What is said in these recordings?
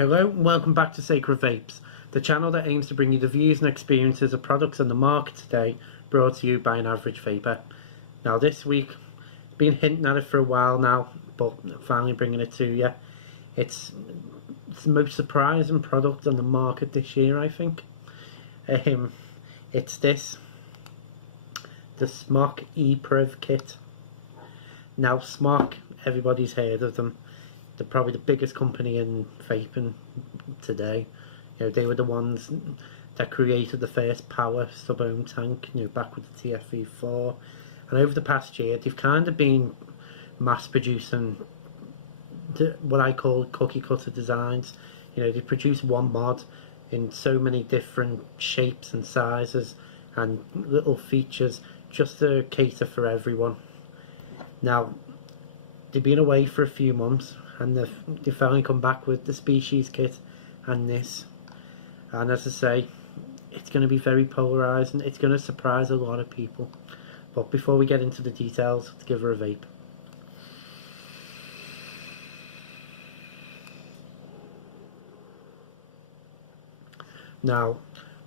Hello and welcome back to Sacred Vapes, the channel that aims to bring you the views and experiences of products on the market today, brought to you by an average vapor. Now this week, been hinting at it for a while now, but finally bringing it to you. It's the most surprising product on the market this year, I think. It's the Smok E-Priv kit. Now Smok, everybody's heard of them. They're probably the biggest company in vaping today. They were the ones that created the first power sub-ohm tank, back with the TFV4. And over the past year, they've kind of been mass producing what I call cookie cutter designs. They produce one mod in so many different shapes and sizes and little features just to cater for everyone. Now, they've been away for a few months and they've finally come back with the Species kit and this. And as I say, it's going to be very polarising. It's going to surprise a lot of people. But before we get into the details, let's give her a vape. Now,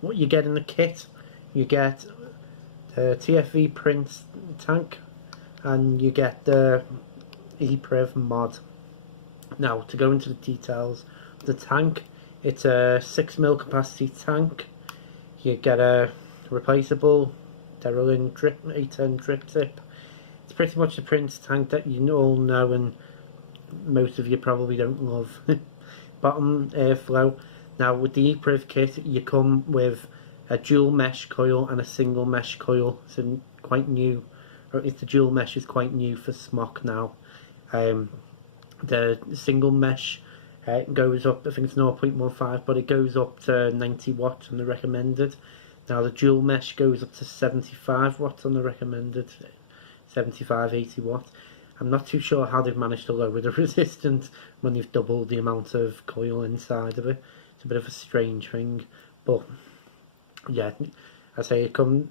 what you get in the kit, you get the TFV print tank and you get the E-Priv mod. Now, to go into the details, the tank, it's a 6mm capacity tank. You get a replaceable Derolin drip, A10 drip tip. It's pretty much the Prince tank that you all know and most of you probably don't love. Bottom airflow. Now with the E-Priv kit, you come with a dual mesh coil and a single mesh coil. So quite new, or it's the dual mesh is quite new for Smok now. The single mesh goes up, I think it's 0.15, but it goes up to 90 watts on the recommended. Now the dual mesh goes up to 75 watts on the recommended, 75-80 watts. I'm not too sure how they've managed to lower the resistance when you've doubled the amount of coil inside of it. It's a bit of a strange thing, but yeah, I say it comes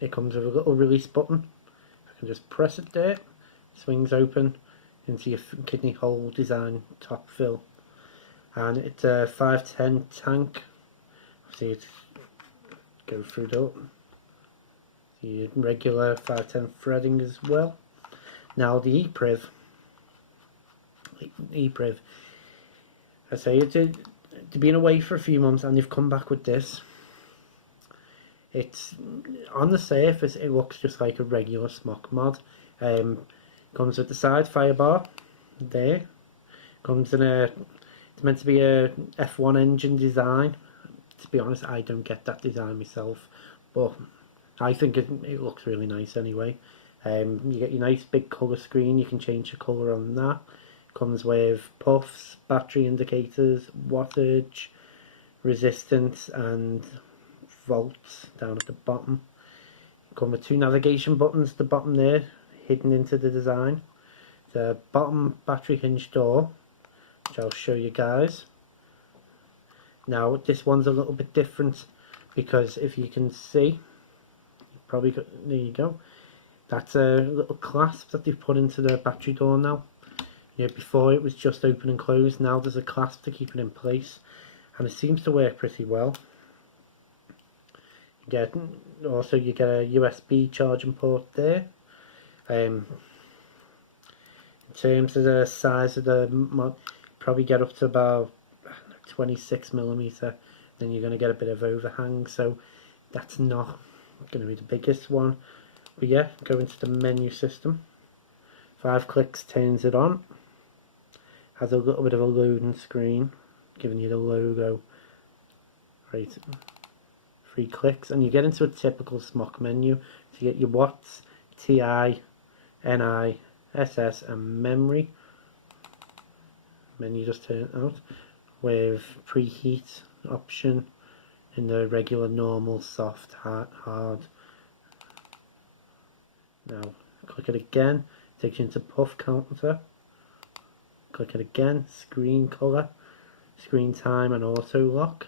with a little release button. I can just press it there, swings open into your kidney hole design top fill, and it's a 510 tank. See it go through the regular 510 threading as well. Now the E-Priv, I say they've been away for a few months and they've come back with this. It's on the surface, it looks just like a regular Smok mod. Comes with the side fire bar there. Comes in it's meant to be a F1 engine design. To be honest, I don't get that design myself, but I think it looks really nice anyway. You get your nice big colour screen, you can change the colour on that. Comes with puffs, battery indicators, wattage, resistance and volts down at the bottom. Come with two navigation buttons at the bottom there, hidden into the design. The bottom battery hinge door, which I'll show you guys. Now this one's a little bit different because if you can see, there you go. That's a little clasp that they've put into the battery door now. Before it was just open and closed. Now there's a clasp to keep it in place, and it seems to work pretty well. You get a USB charging port there. In terms of the size of the mod, probably get up to about 26mm. Then you're going to get a bit of overhang, so that's not going to be the biggest one. But yeah, go into the menu system. 5 clicks turns it on. Has a little bit of a loading screen, giving you the logo. Right, 3 clicks, and you get into a typical Smok menu. So you get your watts, TI, NI, SS, and memory. Menu just turn out with preheat option in the regular, normal, soft, hard. Now click it again, takes you into puff counter. Click it again, screen color, screen time and auto lock,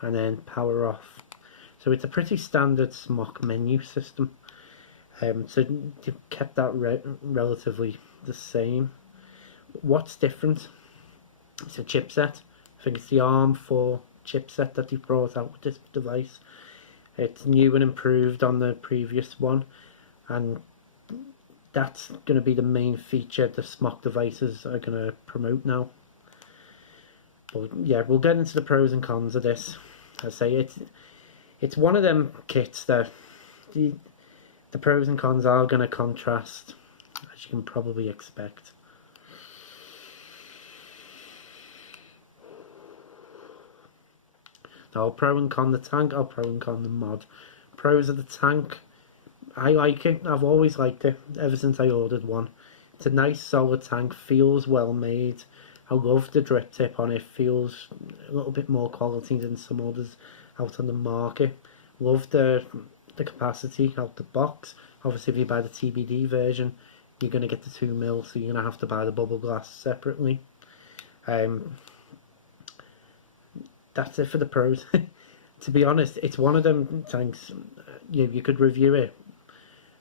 and then power off. So it's a pretty standard Smok menu system. So you've kept that relatively the same. What's different It's a chipset. I think it's the ARM4 chipset that they brought out with this device. It's new and improved on the previous one, and that's going to be the main feature the Smok devices are going to promote now. But yeah, we'll get into the pros and cons of this. I say it's one of them kits that the pros and cons are going to contrast, as you can probably expect. So I'll pro and con the tank, I'll pro and con the mod. Pros of the tank, I like it. I've always liked it ever since I ordered one. It's a nice solid tank, feels well made. I love the drip tip on it, feels a little bit more quality than some others out on the market. Love the capacity out the box. Obviously if you buy the TBD version, you're going to get the 2mm, so you're going to have to buy the bubble glass separately. That's it for the pros. To be honest, it's one of them tanks, you could review it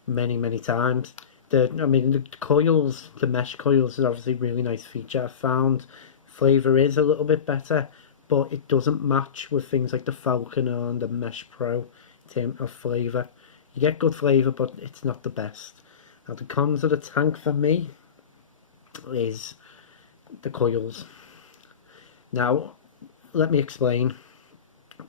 many times. The coils, the mesh coils is obviously a really nice feature. I found flavour is a little bit better, but it doesn't match with things like the Falcon and the Mesh Pro in terms of flavour. You get good flavour, but it's not the best. Now the cons of the tank for me is the coils. Now let me explain.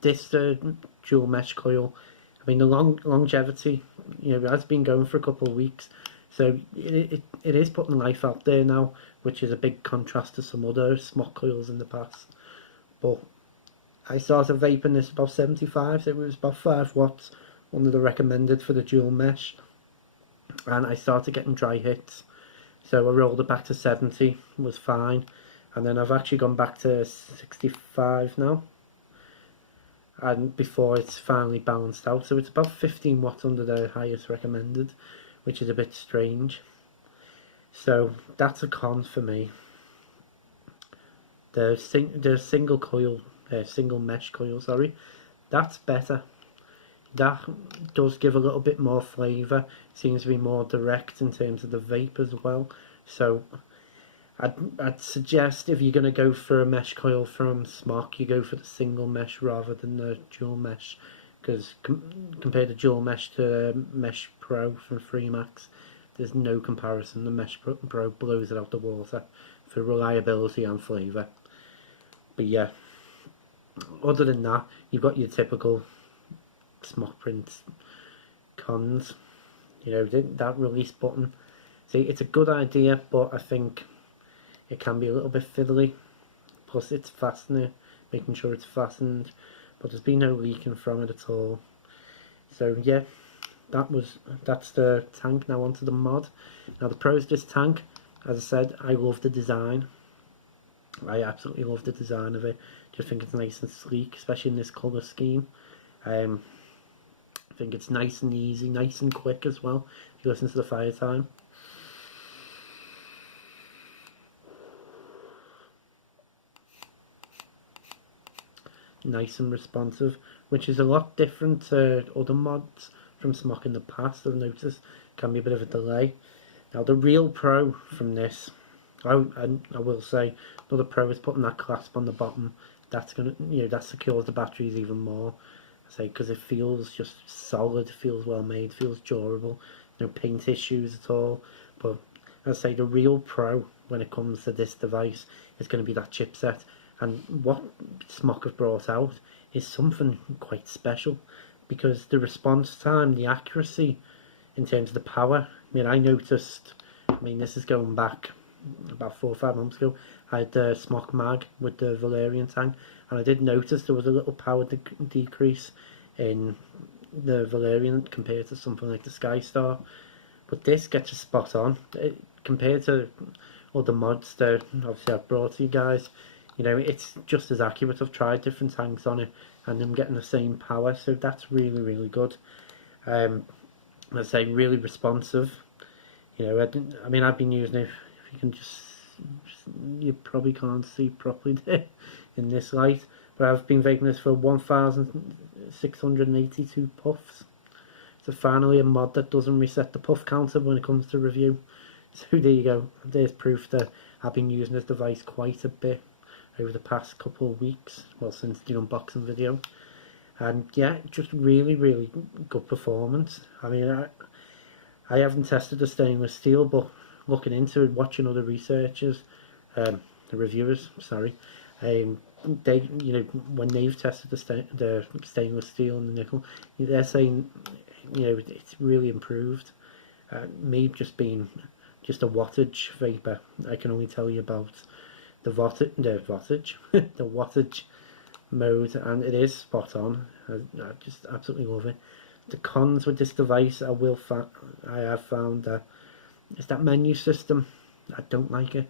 This dual mesh coil, I mean the longevity, it has been going for a couple of weeks, so it is putting life out there now, which is a big contrast to some other Smok coils in the past. But I started vaping this about 75, so it was about 5 watts under the recommended for the dual mesh, and I started getting dry hits, so I rolled it back to 70, was fine, and then I've actually gone back to 65 now, and before it's finally balanced out, so it's about 15 watts under the highest recommended, which is a bit strange. So that's a con for me. The single mesh coil, sorry, that's better. That does give a little bit more flavour, seems to be more direct in terms of the vape as well. So I'd suggest if you're going to go for a mesh coil from Smok, you go for the single mesh rather than the dual mesh, because compared to dual mesh to Mesh Pro from Freemax, there's no comparison. The Mesh Pro blows it out the water for reliability and flavour. But yeah, other than that, you've got your typical Smok print cons. That release button. See, it's a good idea, but I think it can be a little bit fiddly. Plus it's fastener, making sure it's fastened, but there's been no leaking from it at all. So yeah, that's the tank. Now onto the mod. Now the pros of this tank, as I said, I love the design. I absolutely love the design of it. Just think it's nice and sleek, especially in this colour scheme. I think it's nice and easy, nice and quick as well, if you listen to the fire time. Nice and responsive, which is a lot different to other mods from Smok in the past. I've noticed can be a bit of a delay. Now the real pro from this, I will say, another pro is putting that clasp on the bottom. That's gonna, that secures the batteries even more. I say, because it feels just solid, feels well made, feels durable, no paint issues at all. But I say the real pro when it comes to this device is going to be that chipset. And what Smok have brought out is something quite special, because the response time, the accuracy in terms of the power, I noticed, this is going back about 4 or 5 months ago, I had the Smok Mag with the Valerian tank, and I did notice there was a little power decrease in the Valerian compared to something like the Skystar, but this gets a spot on. Compared to other mods that obviously I've brought to you guys, it's just as accurate. I've tried different tanks on it and I'm getting the same power, so that's really good. I'd say really responsive. I've been using it, if you can just you probably can't see properly there in this light, but I've been vaping this for 1,682 puffs. So finally a mod that doesn't reset the puff counter when it comes to review. So there you go, there's proof that I've been using this device quite a bit. over the past couple of weeks, well, since the unboxing video. And yeah, just really good performance. I mean, I haven't tested the stainless steel, but looking into it, watching other researchers, the reviewers, sorry, they, you know, when they've tested the stainless steel and the nickel, they're saying, you know, it's really improved. Me just being just a wattage vapor, I can only tell you about the wattage, the wattage mode, and it is spot on. I just absolutely love it. The cons with this device, I have found that it's that menu system. I don't like it.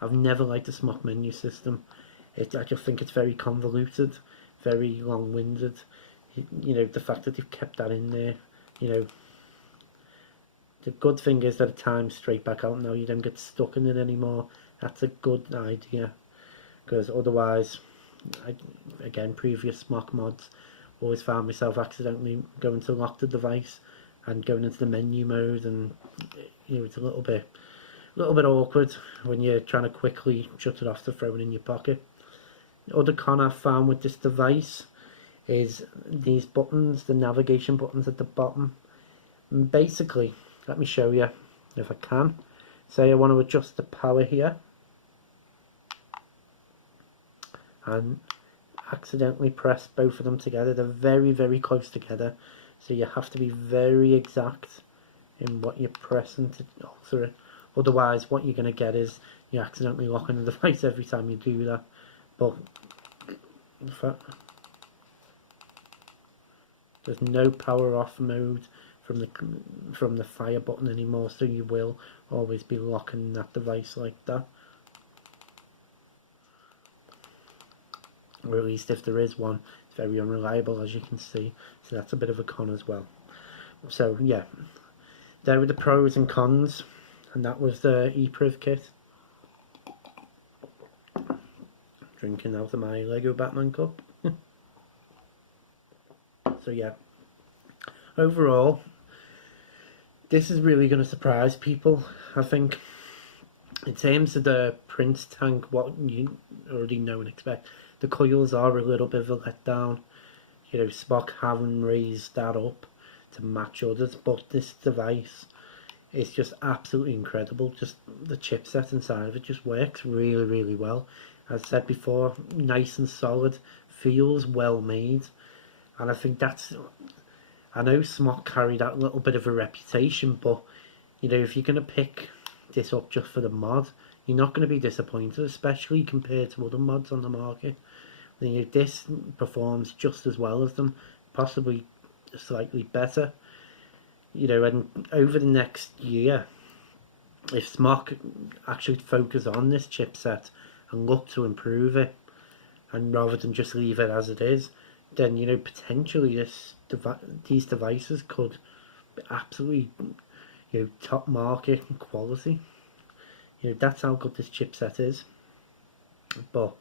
I've never liked the Smok menu system. I just think it's very convoluted, very long-winded. You know, the fact that they've kept that in there, you know. The good thing is that it times straight back out now. You don't get stuck in it anymore. That's a good idea, because otherwise, again, previous Smok mods, always found myself accidentally going to lock the device and going into the menu mode, and you know, it's a little bit awkward when you're trying to quickly shut it off to throw it in your pocket. The other con I've found with this device is these buttons, the navigation buttons at the bottom. And basically, let me show you if I can. Say I want to adjust the power here and accidentally press both of them together. They're very close together, so you have to be very exact in what you're pressing to alter it. Otherwise, what you're going to get is you're accidentally locking the device every time you do that. But in fact, there's no power off mode from the fire button anymore, so you will always be locking that device like that, or at least if there is one, it's very unreliable, as you can see, so that's a bit of a con as well. So yeah, there were the pros and cons, and that was the E-Priv kit. Drinking out of my Lego Batman cup. So yeah, overall, this is really going to surprise people, I think. In terms of the Prince tank, what you already know and expect, the coils are a little bit of a letdown. You know, Smok haven't raised that up to match others, but this device is just absolutely incredible. Just the chipset inside of it just works really well. As I said before, nice and solid, feels well made, and I think that's, I know Smok carry that little bit of a reputation, but you know, if you're going to pick this up just for the mod, you're not going to be disappointed, especially compared to other mods on the market. You know, this performs just as well as them, possibly slightly better. You know, and over the next year, if Smok actually focus on this chipset and look to improve it, and rather than just leave it as it is, then you know, potentially these devices could be absolutely, you know, top market quality. You know, that's how good this chipset is. But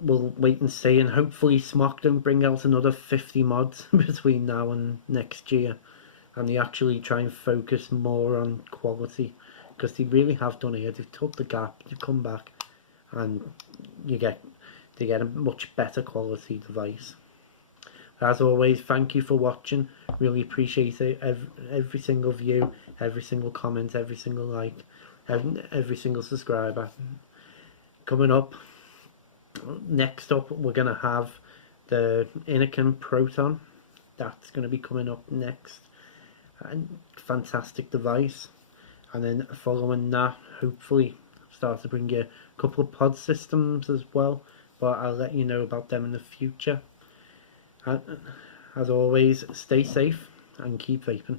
we'll wait and see, and hopefully Smok don't bring out another 50 mods between now and next year, and they actually try and focus more on quality, because they really have done it. They've took the gap, they've come back, and they get a much better quality device. As always, thank you for watching. Really appreciate it. Every single view, every single comment, every single like, every single subscriber. Coming up, next up, we're going to have the Anakin Proton. That's going to be coming up next. And fantastic device. And then following that, hopefully start to bring you a couple of pod systems as well, but I'll let you know about them in the future. And as always, stay safe and keep vaping.